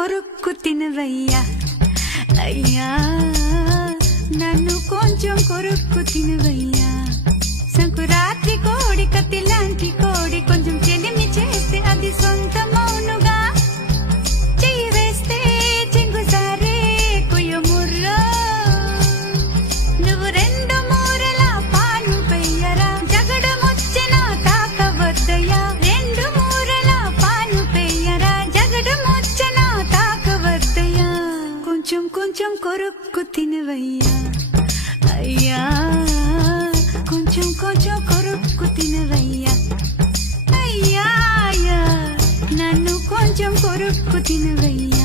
కొరుక్కు తినవయ్యా అయ్యా నన్ను కొంచెం కొరుక్కు తినవయ్యా సంకురాత్రి కోడి కత్తి లాంటి కోడి కొంచెం చెలిమి చేస్తే అది సొంతమౌనుగా చెయ్యి వేస్తే చెంగుసారే కుయ్యముర్రో నువ్వు రెండు మూరల పాను పెయ్యరా జగడమొచ్చిన తాకవద్దయ్యా రెండు మూరల పాను పెయ్యరా జగడమొచ్చిన తాకవద్దయ్యా కొంచెం కొంచెం కొరుక్కు తినవయ్యా అయ్యా కొంచెం కొంచెం కొరుక్కు తినవయ్యా అయ్యా నన్ను కొంచెం కొరుక్కు తినవయ్యా